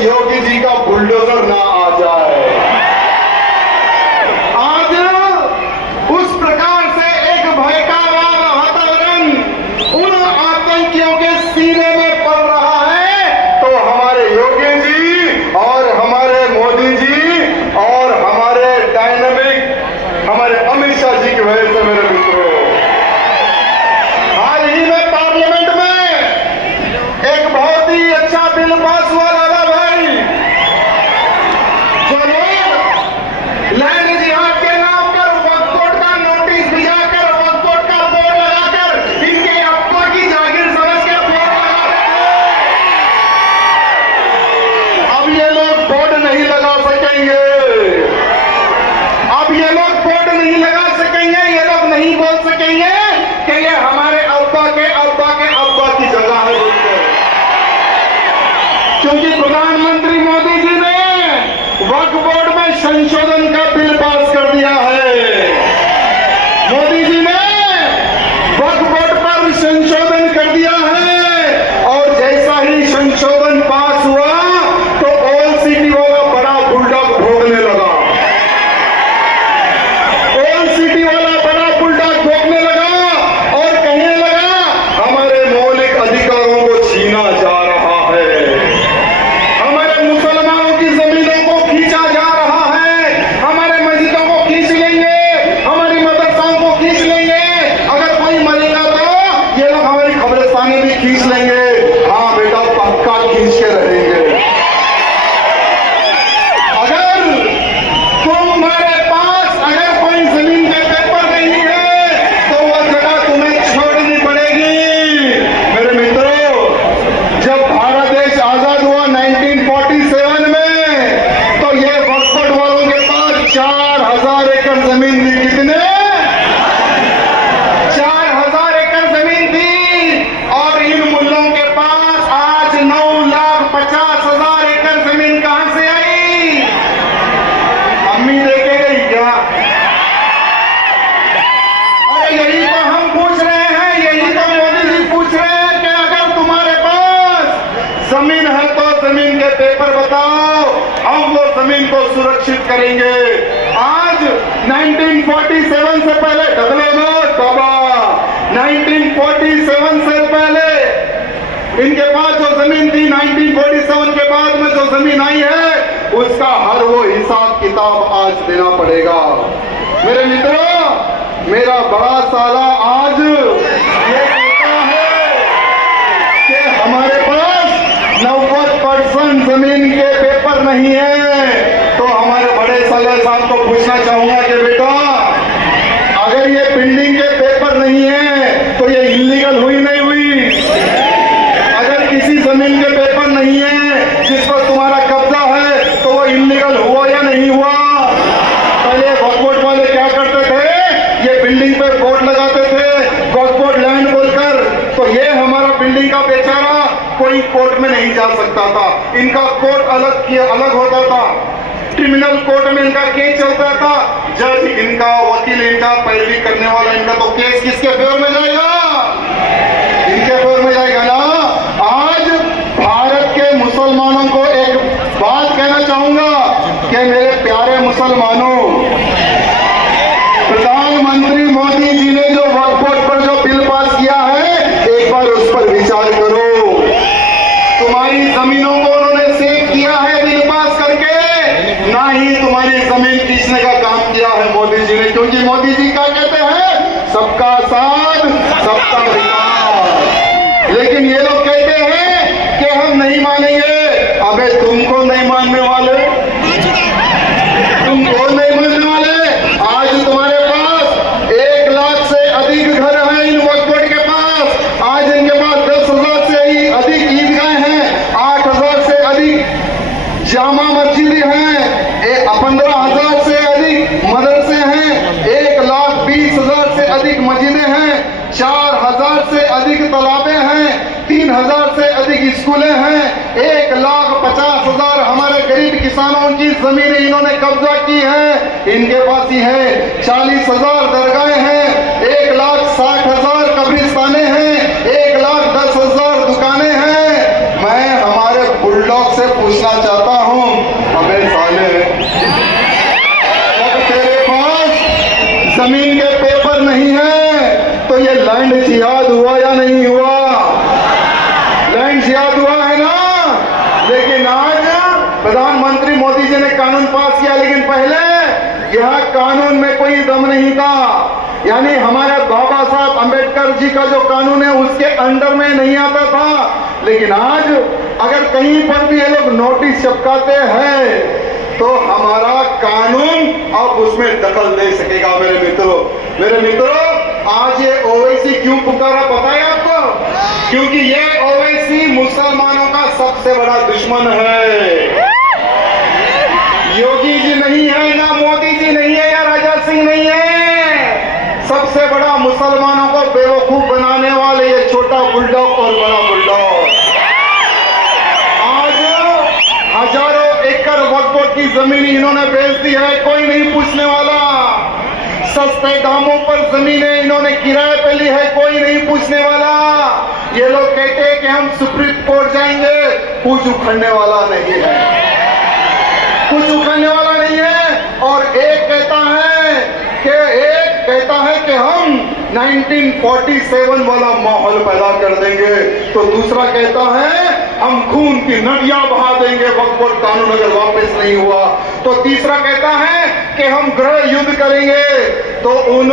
योगी जी का बुलडोजर ना आ जाए। आज उस प्रकार से एक भय का वातावरण उन आतंकियों के सीने में पड़ रहा है, तो हमारे योगी जी और हमारे मोदी जी और हमारे डायनामिक हमारे अमित शाह जी की वजह से मेरे मित्रों, हाल ही में पार्लियामेंट में एक बहुत ही अच्छा बिल पास हुआ दादा भाई, जो लोग लैंड जिहाद के नाम पर वक्फ बोर्ड का नोटिस भिजाकर वक्फ बोर्ड का बोर्ड लगाकर इनके अप्पा की जागीर समझ के बोर्ड लगा रहे हैं। अब ये लोग बोर्ड नहीं लगा सकेंगे, अब ये लोग बोर्ड नहीं लगा सकेंगे, ये लोग नहीं बोल सकेंगे कि ये हमारे अब्बा के अब्बा के अब्बा की जगह है, क्योंकि प्रधानमंत्री मोदी जी ने वक्फ बोर्ड में संशोधन का बिल पास कर दिया है। मोदी जी ने वक्फ बोर्ड पर संशोधन कर दिया है और जैसा ही संशोधन पास हुआ तो ओल्ड सिटी वाला बड़ा बुलडॉग भोगने लगा, ओल्ड सिटी वाला बड़ा बुलडॉग भोगने लगा और कहने लगा हमारे मौलिक अधिकारों को छीना जा रहा है, हमारे मुसलमानों की जमीनों को खींचा जा रहा है, हमारे मस्जिदों को खींच लेंगे, हमारी मदरसाओं को खींच लेंगे, अगर कोई मरेगा तो ये लोग हमारी कब्रिस्तानें भी खींच लेंगे। हाँ बेटा, पक्का खींच के रहेंगे। अगर तुम्हारे पास अगर कोई जमीन के पेपर नहीं है तो वो जगह तुम्हें छोड़नी पड़ेगी। मेरे मित्रों, जब भारत देश आजाद हुआ 1947 में, तो ये वक्फ बोर्ड वालों के पास 4000 एकड़ जमीन थी। कितने? 4000 एकड़ जमीन थी और इन मुल्लों के पास आज 9,50,000 एकड़ जमीन कहां से आई? अम्मी देके गई क्या? अरे यही तो हम पूछ रहे हैं, यही तो मोदी जी पूछ रहे हैं कि अगर तुम्हारे पास जमीन है तो जमीन के पेपर बताओ, हम वो जमीन को सुरक्षित करेंगे। आज 1947 से पहले ढगलो मत बाबा, 1947 से पहले इनके पास जो जमीन थी, 1947 के बाद में जो जमीन आई है उसका हर वो हिसाब किताब आज देना पड़ेगा। मेरे मित्रों, मेरा बड़ा साला आज ये कहता है कि हमारे पास 90% जमीन के पेपर नहीं है, तो हमारे बड़े साले साहब को पूछना चाहूंगा कि बेटा, अगर ये बिल्डिंग के पेपर नहीं है तो ये इलीगल हुई नहीं हुई? अगर किसी जमीन के पेपर नहीं है जिस पर तुम्हारा कब्जा है तो वो इलीगल हुआ या नहीं हुआ? पहले वक्फ बोर्ड वाले क्या करते थे, ये बिल्डिंग पे बोर्ड लगाते थे वक्फ बोर्ड लैंड बोलकर, तो ये हमारा बिल्डिंग का बेचारा कोई कोर्ट में नहीं जा सकता था, इनका कोर्ट अलग होता था, क्रिमिनल कोर्ट में इनका केस चलता था, जज इनका, वकील इनका, पैरवी करने वाला इनका, तो केस किसके फेवर में जाएगा? इनके फेवर में जाएगा ना। आज भारत के मुसलमानों को एक बात कहना चाहूंगा कि मेरे प्यारे मुसलमानों, प्रधानमंत्री मोदी जी ने जो वक्फ बोर्ड पर जो बिल पास किया है, एक बार उस पर विचार करो। तुम्हारी जमीनों को उन्होंने सेव किया है बिल पास करके, ना ही तुम्हारी जमीन खींचने का काम किया है मोदी जी ने, क्योंकि मोदी जी क्या कहते हैं, सबका साथ सबका विकास। लेकिन ये लोग कहते हैं कि हम नहीं मानेंगे। अबे तुमको नहीं मानने वाले, तुमको नहीं मानने वाले। आज तुम्हारे पास 1 लाख से अधिक घर हैं इन वक्फ बोर्ड के पास, आज इनके पास 10,000 से ही अधिक ईदगाहें हैं, 8,000 से अधिक जामा मस्जिदें हैं, 15,000 से अधिक मदरसे हैं, 1,20,000 से अधिक मस्जिदें हैं, 4,000 से अधिक तालाबें हैं, 3,000 से अधिक स्कूलें हैं, 1,50,000 हमारे गरीब किसानों की जमीनें इन्होंने कब्जा की है, इनके पास ही है। 40,000 दरगाहें हैं, 1,60,000 कब्रिस्तानें हैं, 1,10,000 दुकानें हैं। मैं हमारे बुलडॉग से पूछना चाहता हूँ, अबे साले, जब तेरे पास जमीन के पेपर नहीं है तो ये लैंड जिहाद हुआ या नहीं हुआ? लैंड जिहाद हुआ है ना। लेकिन आज प्रधानमंत्री मोदी जी ने कानून पास किया, लेकिन पहले यह कानून में कोई दम नहीं था। यानी हमारे बाबा साहब अंबेडकर जी का जो कानून है उसके अंडर में नहीं आता था। लेकिन आज अगर कहीं पर भी ये लोग नोटिस चिपकाते हैं तो हमारा कानून अब उसमें दखल दे सकेगा। मेरे मित्रों, आज ये ओवैसी क्यों पुकारा पता है आपको? क्योंकि ये ओवैसी मुसलमानों का सबसे बड़ा दुश्मन है। योगी जी नहीं है, ना मोदी जी नहीं है, या राजा सिंह नहीं है। सबसे बड़ा मुसलमानों को बेवकूफ बनाने वाले ये छोटा बुलडॉग और बड़ा बुलडॉग। आज हजारों एकड़ वक्फ की जमीन इन्होंने बेच दी है, कोई नहीं पूछने वाला। सस्ते दामों पर जमीनें इन्होंने किराए पे ली है, कोई नहीं पूछने वाला। ये लोग कहते हैं कि हम सुप्रीम कोर्ट जाएंगे, कुछ उखड़ने वाला नहीं है, कुछ उखड़ने वाला नहीं है। और एक कहता है कि हम 1947 वाला माहौल पैदा कर देंगे, तो दूसरा कहता है हम खून की नदियां बहा देंगे वक्फ कानून अगर वापस नहीं हुआ। तो तीसरा कहता है कि हम गृह युद्ध करेंगे। तो उन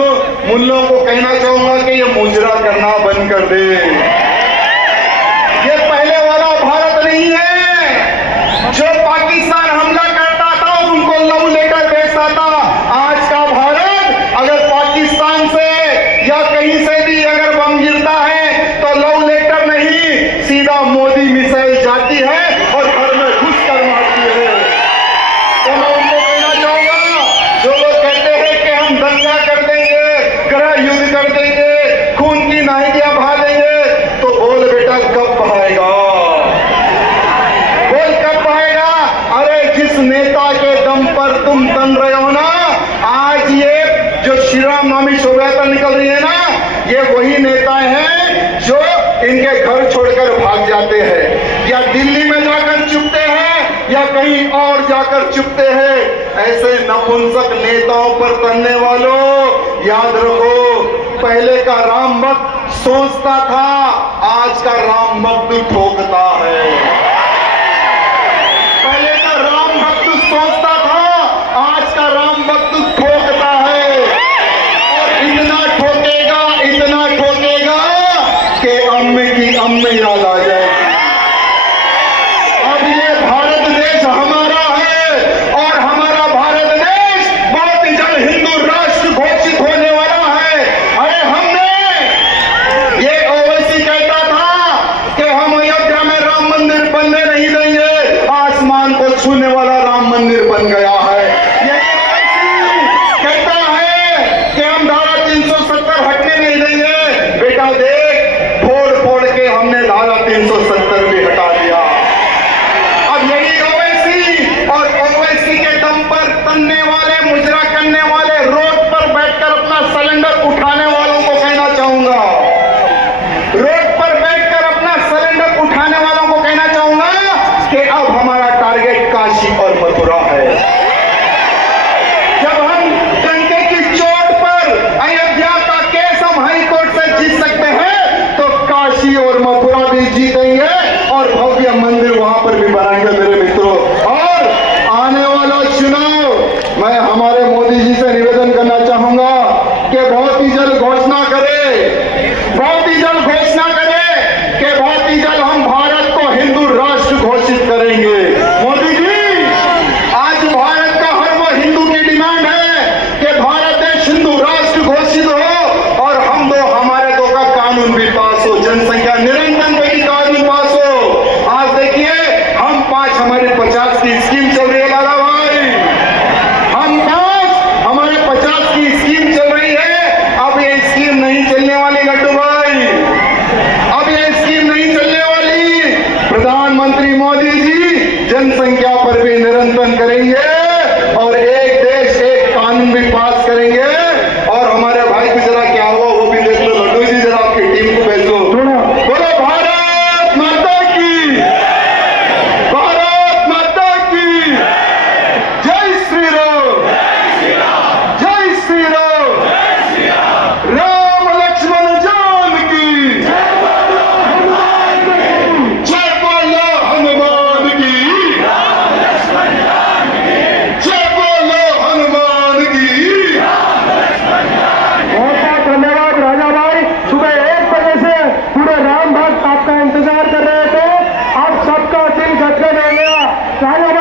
मुल्लों को कहना चाहूंगा कि ये मुजरा करना बंद कर दे। ये पहले वाला भारत नहीं है जो पाकिस्तान हमला करता था और उनको लव लेटर भेजता था। आज का भारत अगर पाकिस्तान से या कहीं से भी अगर बम गिरता है तो लव लेटर नहीं, सीधा मोदी मिसाइल जाती है और घर में घुस कर मारती है। तो मैं उनको कहना चाहूंगा, जो लोग कहते हैं कि हम दंगा कर देंगे, गृह युद्ध कर देंगे, खून की नदियां बहा देंगे, तो बोल बेटा कब बहाएगा? बोल कब बहाएगा? अरे जिस नेता के दम पर तुम तन रहे हो ना, आज ये जो श्री राम नवमी शोभायात्रा निकल रही है ना, ये वही नेता हैं जो इनके घर छोड़कर भाग जाते हैं, या दिल्ली में जाकर चुपते हैं, या कहीं और जाकर चुपते हैं। ऐसे नपुंसक नेताओं पर तनने वालों, याद रखो, पहले का राम भक्त सोचता था, आज का राम भक्त ठोकता है। पहले का राम भक्त सोचता था, आज का राम भक्त ठोकता है। और इतना ठोकेगा कि अम्मे की अम्मे याद आ जाएगी। अब ये भारत देश हमारा है और हमारा भारत देश बहुत ही जल्द हिंदू राष्ट्र घोषित होने वाला है। अरे हमने, ये ओवैसी कहता था कि हम अयोध्या में राम मंदिर बनने नहीं देंगे, आसमान को छूने वाला राम मंदिर बन गया है। ये ओवैसी कहता है कि हम धारा 370 हटने नहीं देंगे, बेटा देख, फोड़ के हमने धारा 370 भी हटा दिया। अब यही ओवैसी और ओवैसी के दम पर तनने वाले, मुजरा करने वाले, रोड पर बैठकर अपना सिलेंडर उठाने वालों को कहना चाहूंगा, रोड पर बैठकर अपना सिलेंडर उठाने वालों को कहना चाहूंगा कि अब हमारा टारगेट काशी और मथुरा है। जब हम डंके की चोट पर अयोध्या का केस हम हाई कोर्ट से जीत सकते हैं, तो काशी और मथुरा भी जीतेंगे और भव्य मंदिर वहां पर भी बनाएंगे। मेरे मित्रों, और आने वाला चुनाव मैं हमारे मोदी जी से निवेदन करना चाहूंगा कि बहुत ही जल्द घोषणा करें, बहुत ही जल्द घोषणा करें कि बहुत ही जल्द हम भारत को हिंदू राष्ट्र घोषित करेंगे। मोदी जी, आज भारत का हर वो हिंदू की डिमांड है कि भारत देश हिंदू राष्ट्र घोषित हो और हमारे दो का कानून भी पास हो, जनसंख्या निरंतर पे भी कानून पास हो। आज देखिए, हम 5 हमारे 50 की स्कीम चल रही है लाला भाई, हम 5 हमारे 50 की स्कीम चल रही है। अब ये स्कीम नहीं चलने वाली लड्डू भाई, अब ये स्कीम नहीं चलने वाली। प्रधानमंत्री मोदी जी जनसंख्या पर भी निरंतर करेंगे और एक देश एक कानून भी पास करेंगे। और हमारे भाई को जरा क्या हुआ वो भी देख लो। लड्डू जी, जरा आपकी टीम को भेजो। बोलो भारत माता की, भारत सालों